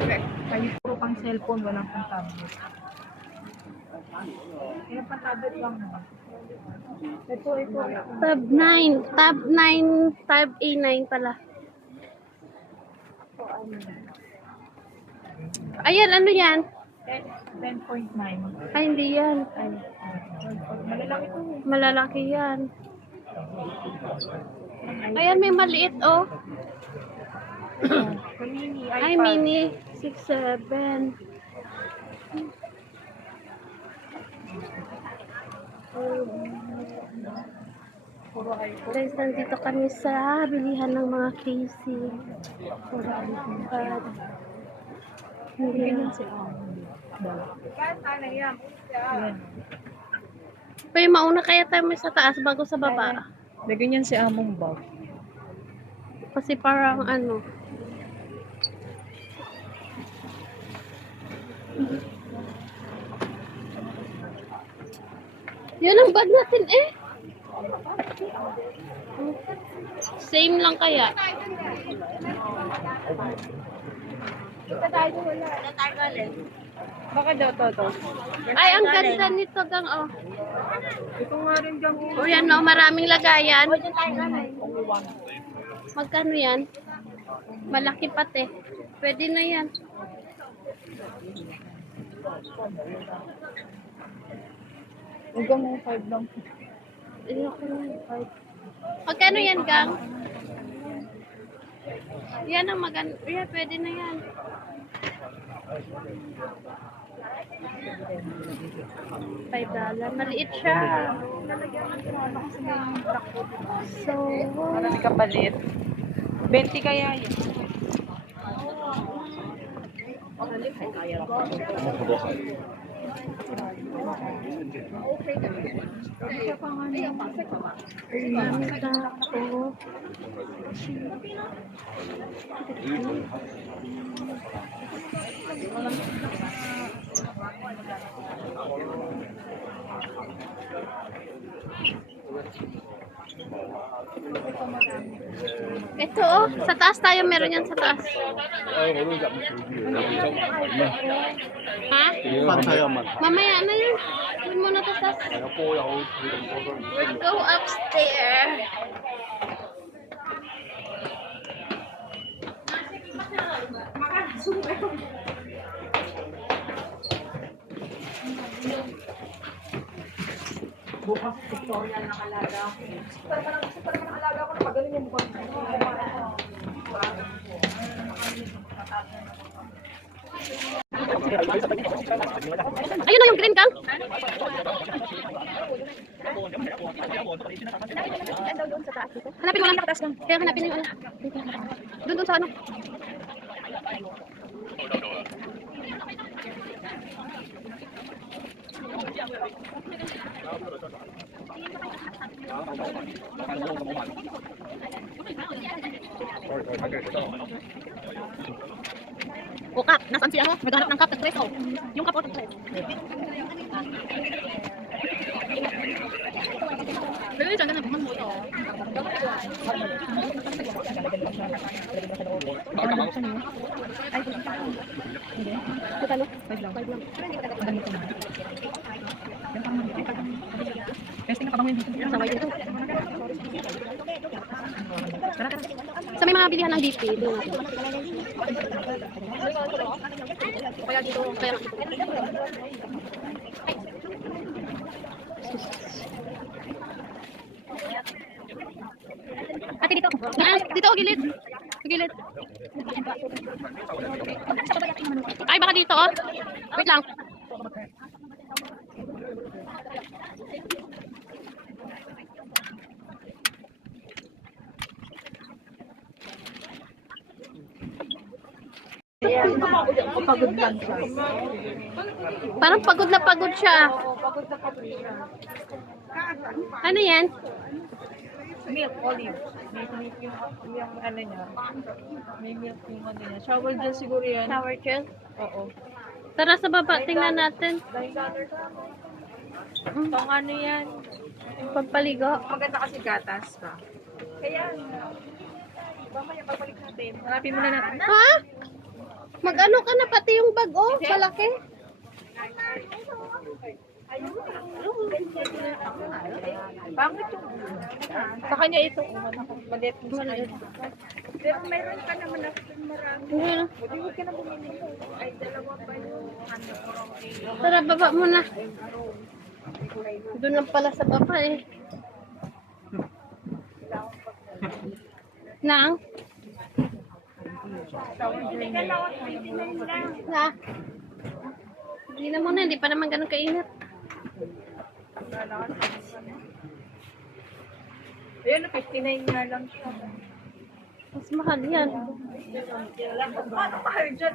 Ay, puro pang cellphone, walang pang tablet. Kaya pang tablet lang naman. Ito. Tab 9. Tab 9. Tab A9 pala. Ayan, ano yan? 10.9. Ay, hindi yan. Ay, malalaki ito. Malalaki yan. Ayan, may maliit, oh. Mini, Ay, iPad. mini. 6'7". Puro iPhone. Guys, nandito kami sa bilihan ng mga casing. Puro iPad. Hindi Ganyan na. sila. Yan. Pero mauna kaya tayo may sa taas bago sa baba. May ganyan si among bag. Kasi parang ano. Yun ang bag natin eh. Same lang kaya. Baka daw to. Ay, ang ganda nito gang oh. Ito nga rin dyan. O yan no, maraming lagayan. Magkano yan? Malaki pati. Pwede na yan. Hanggang 5 lang. Ayoko na yung five. Magkano yan gang? Yan ang maganda. Yeah, pwede na yan. $5. Maliit siya. So, Marami ka palit. 20 kaya yan. gamit na ako. Ito oh, sa taas tayo, meron yan sa taas. Ha? Mamaya na yun. Yun muna sa taas. We'll go upstairs. Bukas tutorial ng alaga. Super ng alaga ko na magaling yung bukas. Ayun na yung green kang. Hanapin mo lang. Kaya hanapin yung ano. Doon sa ano. O cup, nasaan siya mo? Naghanap ng cup, nag-press oh. Yung cup o nag-press. Pero yung dyan, nabuhan mo ito. Ay, hindi. Kutalo? 5 lang. Testing na kabangin dito. Sa white ito. Sa may mga bilihan ng DP, doon natin. Kaya dito, kaya ate dito. Dito, gilid. Gilid. Ay, baka dito, oh. Wait lang. Pagod lang siya. Parang pagod na pagod siya. Pagod siya. Ano yan? Milk, olive. May milk yung ano niya. May milk yung ano niya. Shower gel siguro yan. Shower gel. Oo. Tara sa baba, tingnan natin. Pang ano yan. Pagpaligo. Maganda kasi gatas pa. Kaya, mamaya pagbalik natin. Hanapin muna natin. Ha? Mag-ano ka na pati yung bag, oh. Malaki. Bakit yung sa kanya ito, maliit mo sa kanya. Pero meron ka naman na marami. Huwag ka na bumili. Ay, dalawa pa yung Tara, baba mo na. Doon lang pala sa baba eh. Nang? Na? Hindi na muna, hindi pa naman ganun kainit. Ayun, 59 nga lang siya. Mas mahal yan. Paano mahal dyan?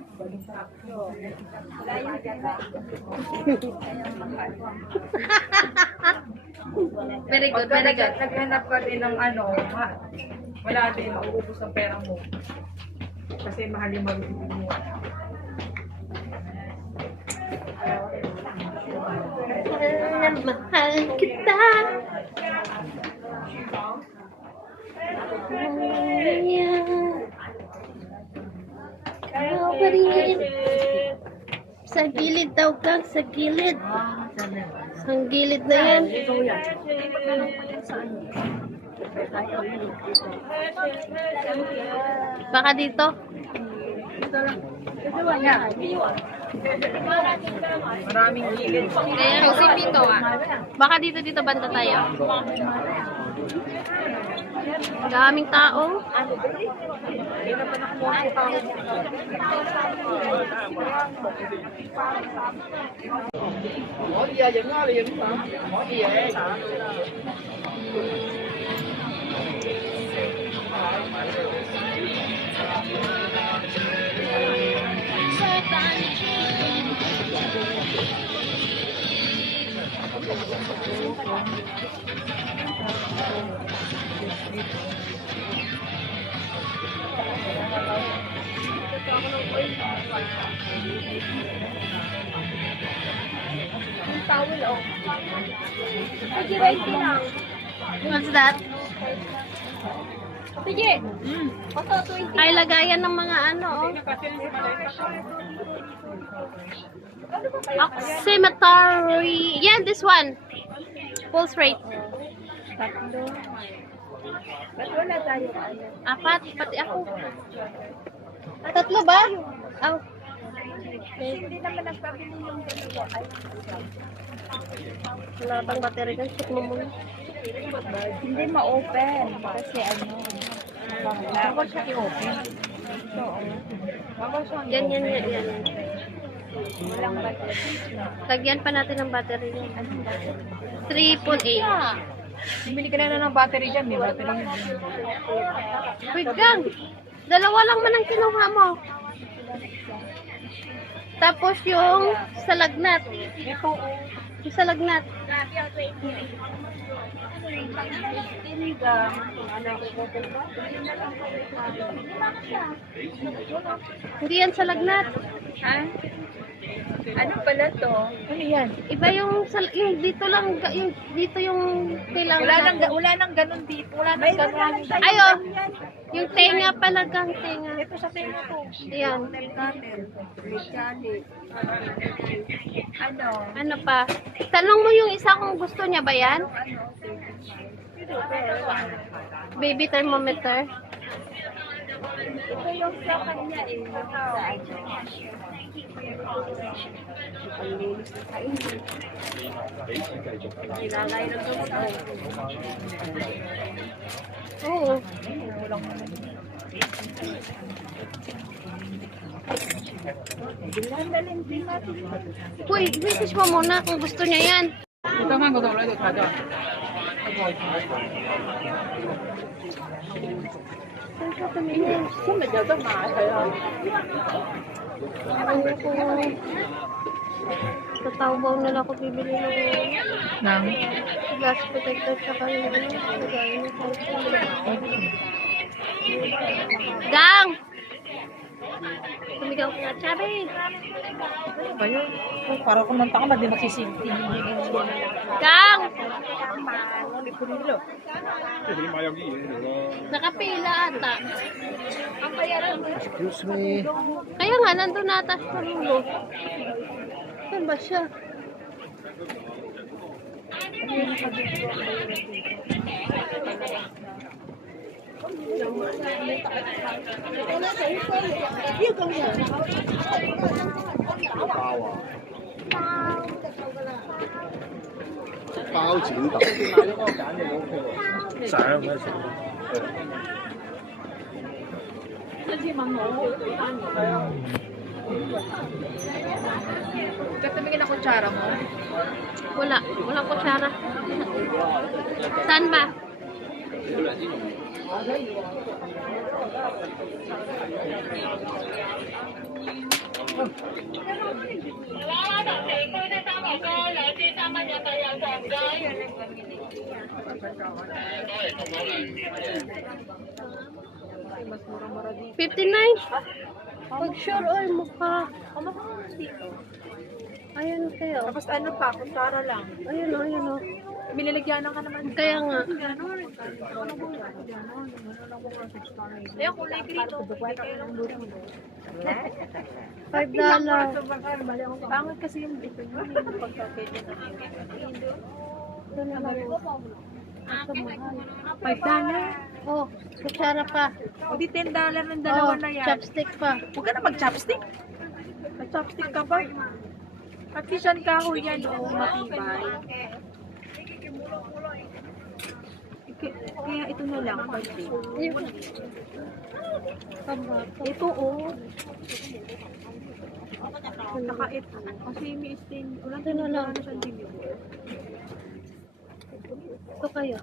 Very good, very good. Naghanap ka din ng ano, wala din, mauubos ang pera mo. Kasi mahal yung mabibili mo. Mahal kita. Ikaw pa rin. Sa gilid daw kang, sa gilid. Sa gilid na yan. Baka dito. Maraming gilid. Kaya dito ah. Baka dito banda tayo. Daming tao. Hindi na pa nakuha ang tao. What's that? Sige. Ay, lagayan ng mga ano, oh. Oximetry. Yeah, this one. Pulse rate. Tatlo. Ba't wala tayo? Apat, pati ako. Tatlo ba? Oh. Hindi naman nagpabili yung dalawa. Ay, Wala bang battery ka? Check mo muna. hindi ma-open. Kasi ano, bawal siya i-open. Bawal siya Yan. walang battery. Lagyan pa natin ng battery yan. 3.8. Bumili ka na ng battery dyan. May battery yun. Wait gang. Dalawa lang man ang kinuha mo. Tapos yung sa lagnat. Ito, Yung sa lagnat. Hindi yan sa lagnat. ha? Ano pala to? Ano yan? Iba yung dito lang yung dito yung kailangan natin. Wala nang ganun dito. Wala nang ganun. Ayo. Yung tenga pala gang tenga. Ito sa tenga to. Ayan. Ano? Ano pa? Tanong mo yung isa kung gusto niya ba yan? Baby thermometer. Ito yung sa kanya eh. Nilalay na ito. Oo. Uy, message mo muna kung gusto niya yan. 잠깐만 거기서 올라도 가자. Saan siya tumingin? 선배 여덟 마셔요. Sa Taobao na lang ako bibili ng 낭. gas protector tsaka yung lagayan ng cellphone. Gang! Sumigaw ka nga, Chabi! Kayo, para kung nanta ka ba, di magsisinti. Kang! Lipunilo. Nakapila ata. Ang bayaran mo. Excuse me. Kaya nga, nandun nata sa lulo. Saan ba siya? Bao錢豆。想咩食？ Katamingin ang kutsara mo. Wala. Walang kutsara. Saan ba? Mas mura-mura dito. 59? Pag sure oil mukha. Kumakakas dito. Ayun kayo. Tapos ano pa, kutsara lang. Ayun o, ayun o. Binilagyanan ka naman. Kaya nga. Ayun, kulay green. $5. Pangit kasi yung dito. Yung pagkakit na Ito naman. $5. Oh, kutsara pa. O di $10 ng Oh, dalawa na yan. chopstick pa. Huwag ka na mag-chopstick. Mag-chopstick ka ba? Artisan kahoy yan o matibay. Kaya ito na lang. Ito o. Saka ito. Kasi may stain. Walang Ito na lang. siyang deliver. Ito kayo.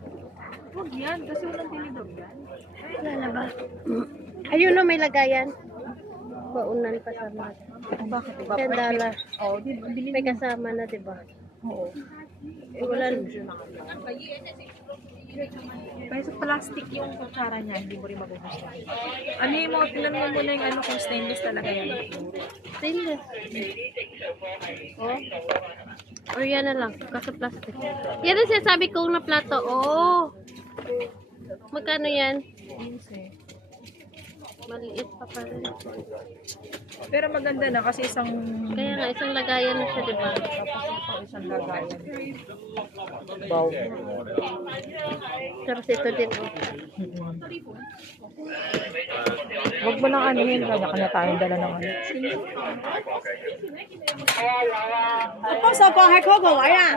Huwag yan. Kasi walang deliver yan. Wala na ba? Ayun o, may lagayan. Baunan pa sa mat. Bakit? $10. Oo, di ba? Bilhin May kasama na, di ba? Oo. Wala. Kaya sa plastic yung kutsara niya, hindi mo rin magugustuhan. Ano yung mga, tingnan mo muna yung ano kung stainless talaga yan. Stainless. Oh. Or yan na lang. Kaso plastic. Yan ang sinasabi kong na plato. Oh. Magkano yan? Maliit pa pa rin. Pero maganda na kasi isang Kaya nga, isang lagayan na siya, di ba? isang lagayan. Wow. Tapos ito din. Oh. Wag mo nang ano yun, kanya-kanya tayong dala ng ano. Ako sa bahay ko, gawa yan.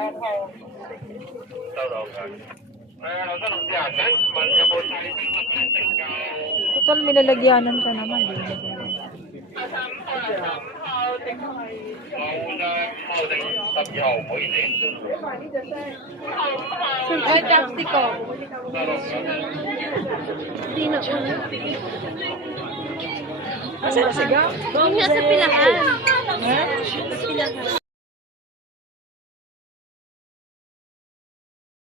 Total, milalagyanan ka naman. Ay, chopstick ko. Hindi na ulit. Asan na siya? Yung nga sa pilahan. Ha? Sa pilahan.